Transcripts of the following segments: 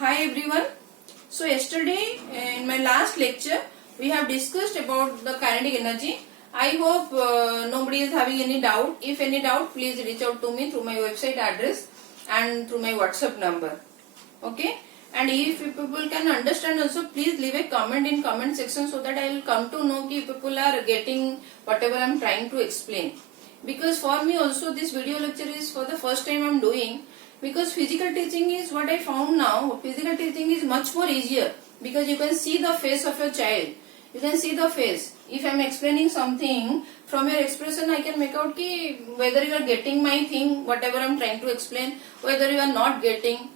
Hi everyone. So yesterday in my last lecture we have discussed about the kinetic energy. I hope nobody is having any doubt. If any doubt, please reach out to me through my website address and through my WhatsApp number. Okay. And if people can understand also, please leave a comment in comment section so that I will come to know if people are getting whatever I am trying to explain. Because for me also this video lecture is for the first time I am doing. Because physical teaching is what I found now. Physical teaching is much more easier because you can see the face of your child. You can see the face. If I am explaining something, from your expression I can make out ki whether you are getting my thing, whatever I am trying to explain, whether you are not getting.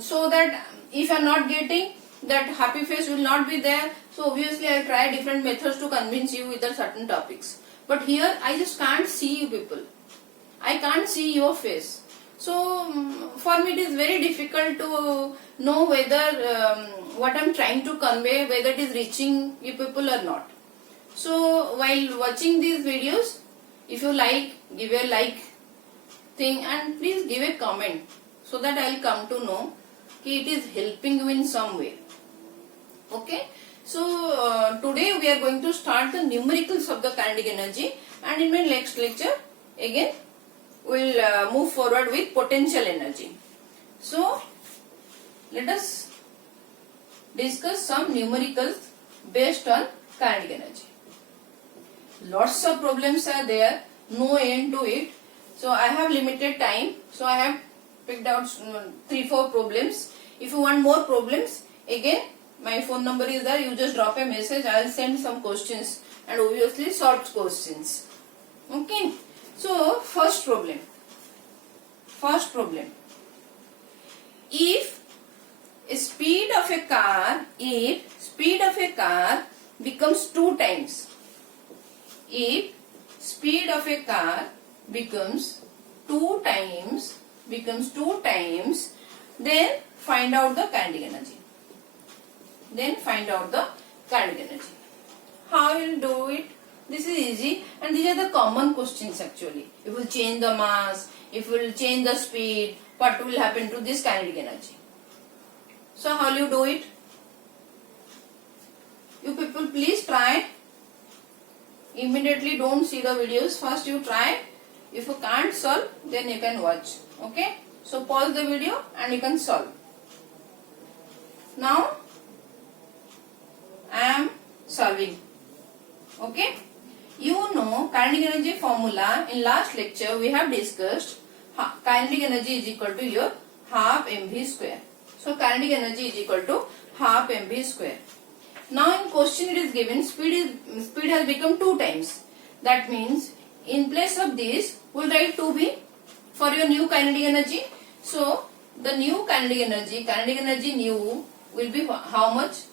So that if you are not getting, that happy face will not be there. So obviously I will try different methods to convince you with certain topics. But here I just can't see you people. I can't see your face. So for me it is very difficult to know whether what I am trying to convey, whether it is reaching you people or not. So while watching these videos, if you like, give a like thing and please give a comment so that I will come to know that it is helping you in some way. Okay. So today we are going to start the numericals of the kinetic energy, and in my next lecture again we will move forward with potential energy. So let us discuss some numericals based on kinetic energy. Lots of problems are there, no end to it. So I have limited time, so I have picked out 3-4 problems. If you want more problems, again my phone number is there, you just drop a message, I will send some questions and obviously solved questions. Okay. So first problem. If speed of a car becomes 2 times, if speed of a car becomes 2 times, then find out the kinetic energy. How you will do it? This is easy, and these are the common questions actually. If you will change the mass, if you will change the speed, what will happen to this kinetic energy? So how will you do it? You people please try. Immediately don't see the videos. First you try. If you can't solve, then you can watch. Okay? So pause the video and you can solve. Now I am solving. Okay? You know kinetic energy formula. In last lecture we have discussed kinetic energy is equal to your half mv square. So kinetic energy is equal to half mv square. Now in question it is given speed has become 2 times. That means in place of this we will write 2b for your new kinetic energy. So the new kinetic energy new will be how much?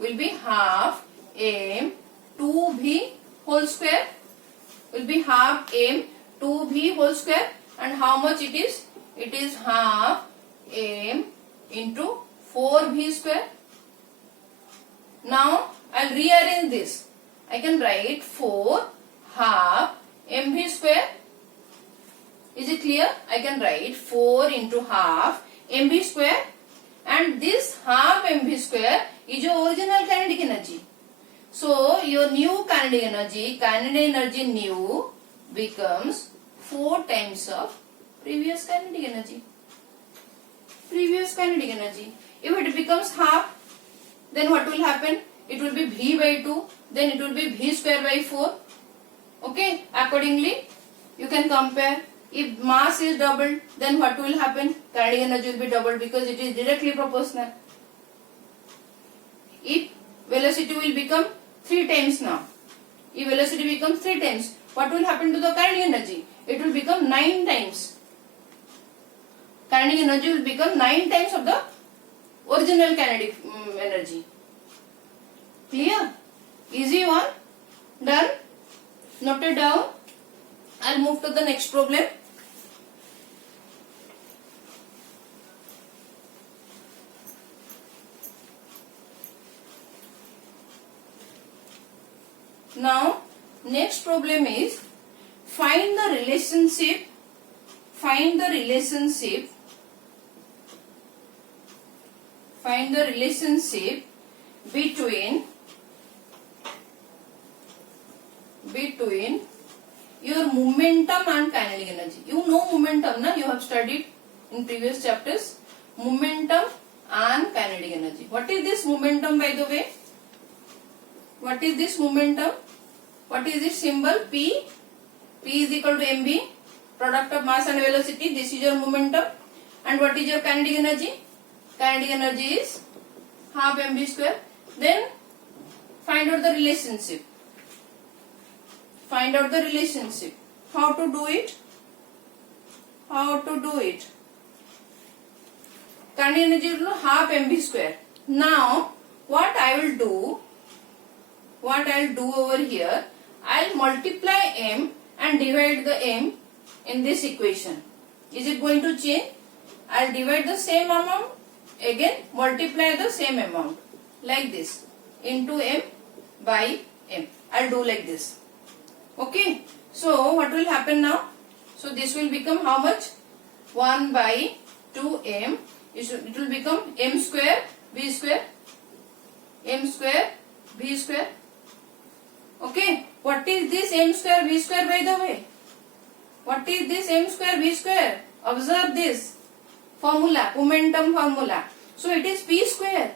Will be half m 2v whole square, will be half m 2v whole square, and how much it is? It is half m into 4v square. Now I will rearrange this. I can write 4 half mv square. Is it clear? I can write 4 into half mv square, and this half mv square is your original kinetic energy. So your new kinetic energy new becomes 4 times of previous kinetic energy. If it becomes half, then what will happen? It will be v by 2, then it will be v square by 4. Okay, accordingly you can compare. If mass is doubled, then what will happen? Kinetic energy will be doubled because it is directly proportional. If velocity will become 3 times now. If velocity becomes 3 times, what will happen to the kinetic energy? It will become 9 times. Kinetic energy will become 9 times of the original kinetic energy. Clear? Easy one. Done. Noted down. I'll move to the next problem. Now next problem is find the relationship find the relationship between your momentum and kinetic energy. You know momentum, na? You have studied in previous chapters. Momentum and kinetic energy. What is this momentum, by the way? What is this momentum? What is this symbol? P. P is equal to mv, product of mass and velocity. This is your momentum. And what is your kinetic energy? Kinetic energy is half mv square. Then find out the relationship. Find out the relationship. How to do it? How to do it? Kinetic energy is half mv square. Now, what I will do over here, I will multiply m and divide the m in this equation. Is it going to change? I will divide the same amount, again multiply the same amount, like this, into m by m. I will do like this. Okay. So, what will happen now? So, this will become how much? 1 by 2m. It will become m square v square, m square v square. Okay. What is this m square v square, by the way? What is this m square v square? Observe this formula, momentum formula. So, it is p square,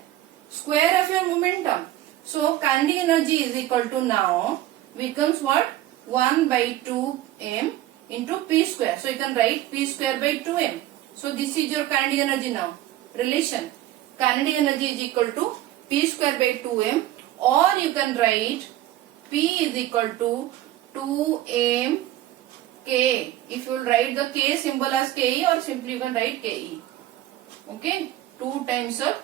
square of your momentum. So, kinetic energy is equal to now becomes what? 1 by 2m into p square. So, you can write p square by 2m. So, this is your kinetic energy now. Relation. Kinetic energy is equal to p square by 2m, or you can write p is equal to 2m k. If you will write the k symbol as ke, or simply you can write ke. Okay. 2 times of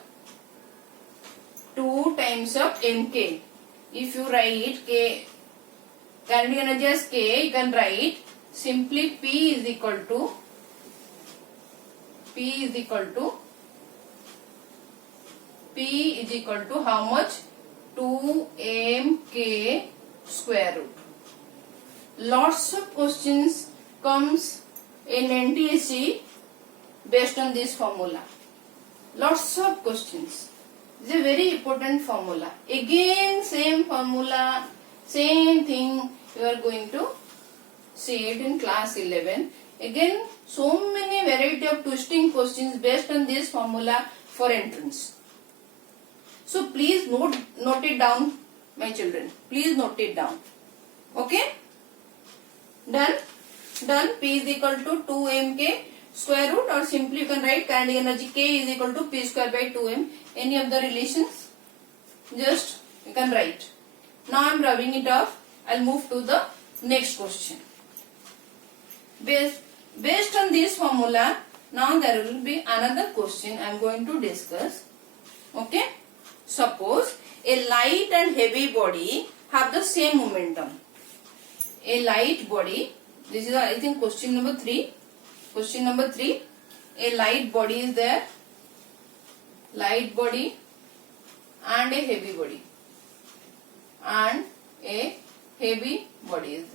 mk. If you write k, kinetic energy as k, you can write simply p is equal to how much? 2mk square root. Lots of questions comes in NTSC based on this formula. Lots of questions. It's a very important formula. Again, same formula, same thing you are going to see it in class 11. Again, so many variety of twisting questions based on this formula for entrance. So please note it down, my children. Please note it down. Okay? Done? P is equal to 2mk square root, or simply you can write kinetic energy k is equal to p square by 2m. Any of the relations? Just you can write. Now I am rubbing it off. I will move to the next question. Based on this formula, now there will be another question I am going to discuss. Okay? Suppose a light and heavy body have the same momentum. A light body, this is I think question number 3. Question number 3, a light body is there. Light body and a heavy body. And a heavy body is there.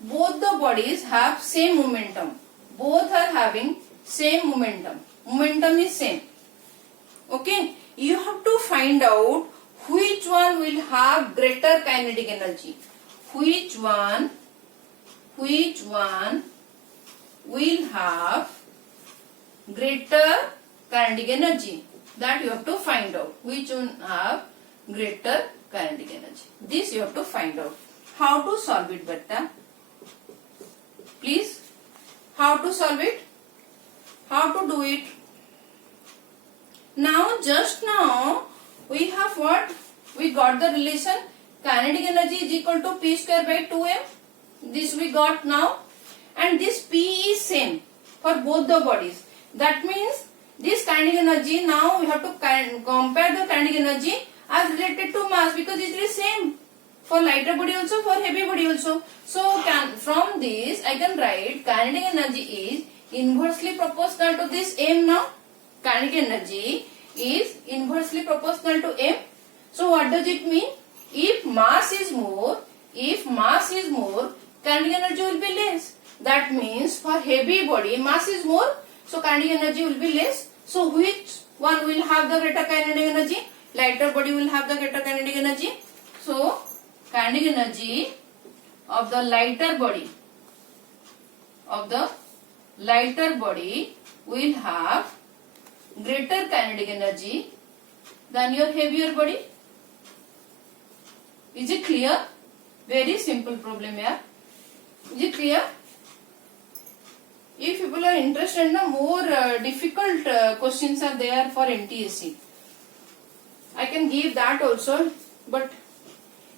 Both the bodies have same momentum. Both are having same momentum. Momentum is same. Okay. You have to find out which one will have greater kinetic energy. Which one will have greater kinetic energy. That you have to find out. Which one have greater kinetic energy. This you have to find out. How to solve it, Betta? Please. How to solve it? How to do it? Now, just now, we have what? We got the relation kinetic energy is equal to p square by 2m. This we got now. And this p is same for both the bodies. That means this kinetic energy, now we have to compare the kinetic energy as related to mass, because it is same for lighter body also, for heavy body also. So, from this I can write kinetic energy is inversely proportional to this m now. Kinetic energy is inversely proportional to m. So what does it mean? If mass is more, kinetic energy will be less. That means for heavy body, mass is more, so kinetic energy will be less. So which one will have the greater kinetic energy, lighter body will have the greater kinetic energy. So kinetic energy of the lighter body will have greater kinetic energy than your heavier body. Is it clear? Very simple problem here. Is it clear? If people are interested, more difficult questions are there for NTSC. I can give that also, but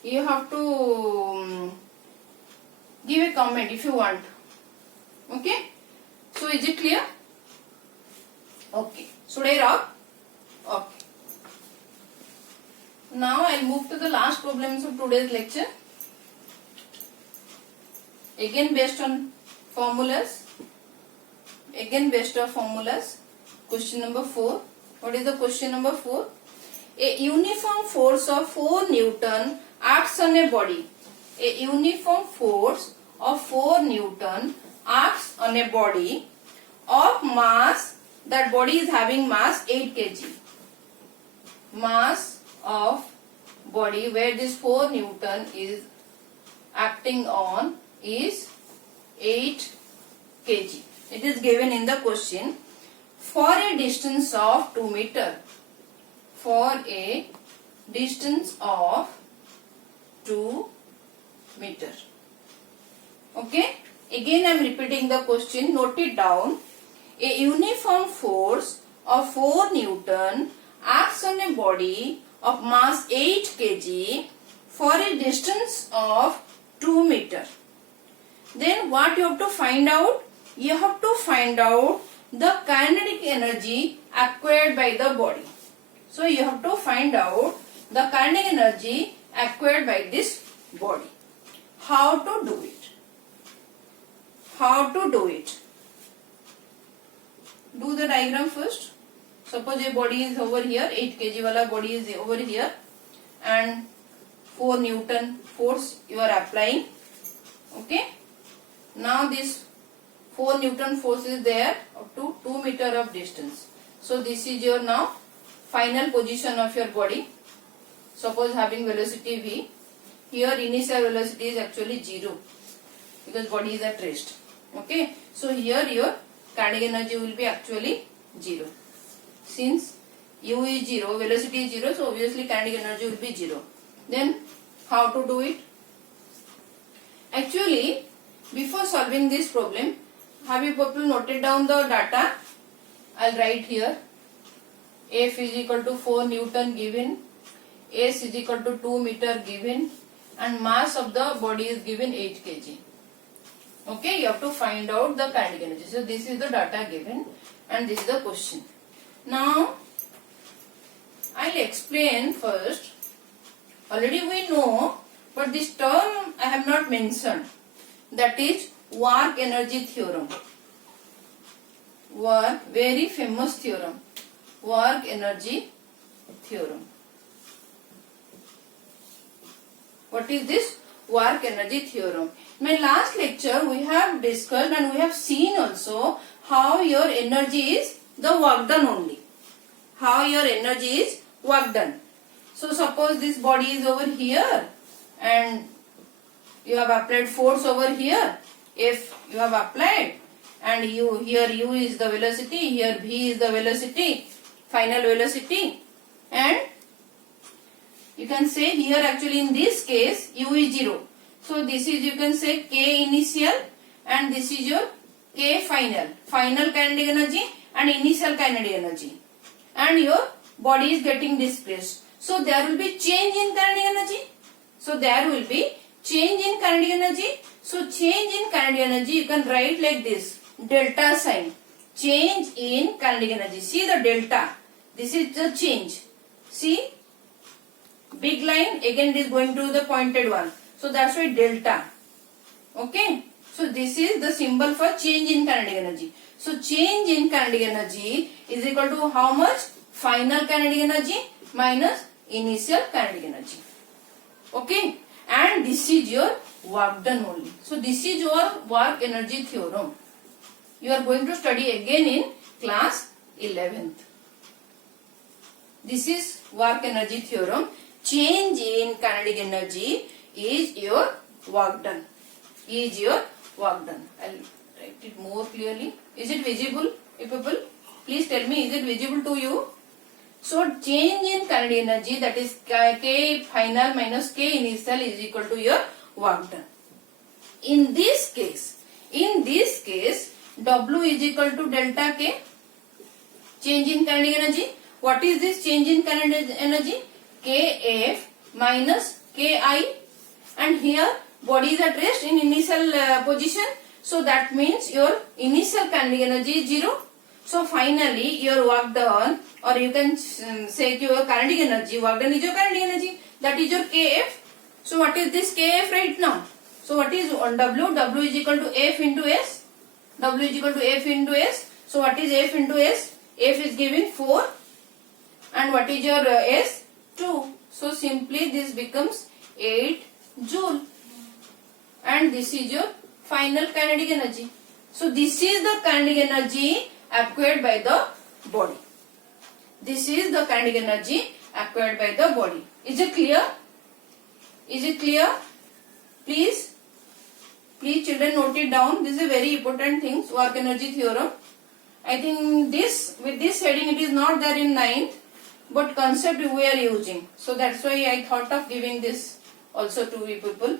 you have to give a comment if you want. Okay? So is it clear? Okay. Should I wrap? Okay. Now I will move to the last problems of today's lecture. Again based on formulas. Question number 4. What is the question number 4? A uniform force of 4 Newton acts on a body. A uniform force of 4 Newton acts on a body of mass. That body is having mass 8 kg. Mass of body where this 4 Newton is acting on is 8 kg. It is given in the question for a distance of 2 meter. For a distance of 2 meter. Okay. Again I am repeating the question. Note it down. A uniform force of 4 Newton acts on a body of mass 8 kg for a distance of 2 meter. Then what you have to find out? You have to find out the kinetic energy acquired by the body. So you have to find out the kinetic energy acquired by this body. How to do it? How to do it? Do the diagram first. Suppose a body is over here, 8 kg wala body is over here, and 4 Newton force you are applying. Okay. Now this 4 Newton force is there up to 2 meter of distance. So this is your now final position of your body. Suppose having velocity v. Here initial velocity is actually 0 because body is at rest. Okay. So here your kinetic energy will be actually 0. Since u is 0, velocity is 0, so obviously kinetic energy will be 0. Then how to do it? Actually, before solving this problem, have you people noted down the data? I'll write here. F is equal to 4 Newton given, S is equal to 2 meter given, and mass of the body is given 8 kg. Okay, you have to find out the kinetic energy. So this is the data given and this is the question. Now, I'll explain first. Already we know, but this term I have not mentioned. That is work energy theorem. Very famous theorem. Work energy theorem. What is this work energy theorem? In my last lecture we have discussed and we have seen also how your energy is the work done only. How your energy is work done. So suppose this body is over here and you have applied force over here. If you have applied and here u is the velocity, here v is the velocity, final velocity, and you can say here actually in this case u is 0. So this is you can say k initial and this is your k final. Final kinetic energy and initial kinetic energy. And your body is getting displaced. So there will be change in kinetic energy. So there will be change in kinetic energy. So change in kinetic energy you can write like this. Delta sign. Change in kinetic energy. See the delta. This is the change. See. Big line again it is going to the pointed one. So that's why delta. Okay. So this is the symbol for change in kinetic energy. So change in kinetic energy is equal to how much? Final kinetic energy minus initial kinetic energy. Okay. And this is your work done only. So this is your work energy theorem. You are going to study again in class 11th. This is work energy theorem. Change in kinetic energy is your work done. Is your work done. I'll write it more clearly. Is it visible, people? Please tell me, is it visible to you? So change in kinetic energy, that is K final minus K initial, is equal to your work done. In this case, W is equal to delta K, change in kinetic energy. What is this change in kinetic energy? Kf minus Ki, and here body is at rest in initial position. So that means your initial kinetic energy is 0. So finally your work done, or you can say your kinetic energy, work done is your kinetic energy, that is your Kf. So what is this Kf right now? So what is on W? W is equal to F into S. W is equal to F into S. So what is F into S? F is given 4. And what is your S? 2. So simply this becomes 8 joule. And this is your final kinetic energy. So this is the kinetic energy acquired by the body. This is the kinetic energy acquired by the body. Is it clear? Is it clear? Please children note it down. This is a very important thing, work energy theorem. I think this, with this heading, it is not there in 9th, but concept we are using. So that's why I thought of giving this also to you people.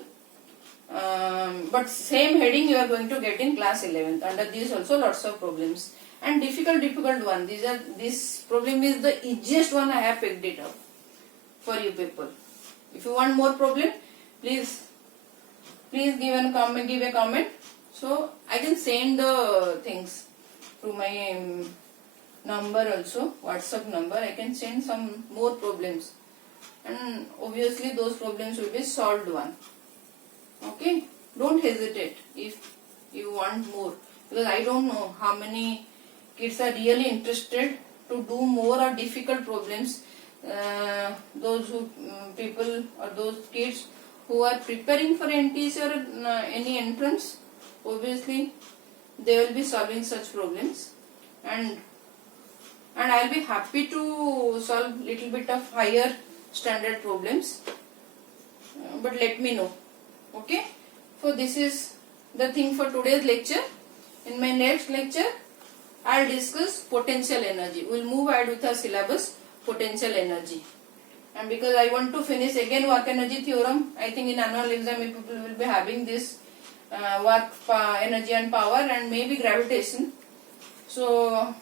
But same heading you are going to get in class 11th. Under these also lots of problems. And difficult one. This problem is the easiest one I have picked it up for you people. If you want more problem, please give a comment. So I can send the things to my number also, WhatsApp number. I can send some more problems, and obviously those problems will be solved one. Okay, don't hesitate if you want more, because I don't know how many kids are really interested to do more or difficult problems. Those people or those kids who are preparing for NTC or any entrance, obviously they will be solving such problems, and I'll be happy to solve little bit of higher standard problems, but let me know. Okay, so this is the thing for today's lecture. In my next lecture I'll discuss potential energy. We'll move ahead with our syllabus, potential energy. And because I want to finish again work energy theorem, I think in annual exam people will be having this work energy and power, and maybe gravitation. So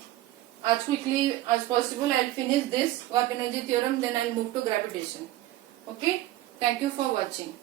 as quickly as possible I'll finish this work energy theorem, then I'll move to gravitation. Okay, thank you for watching.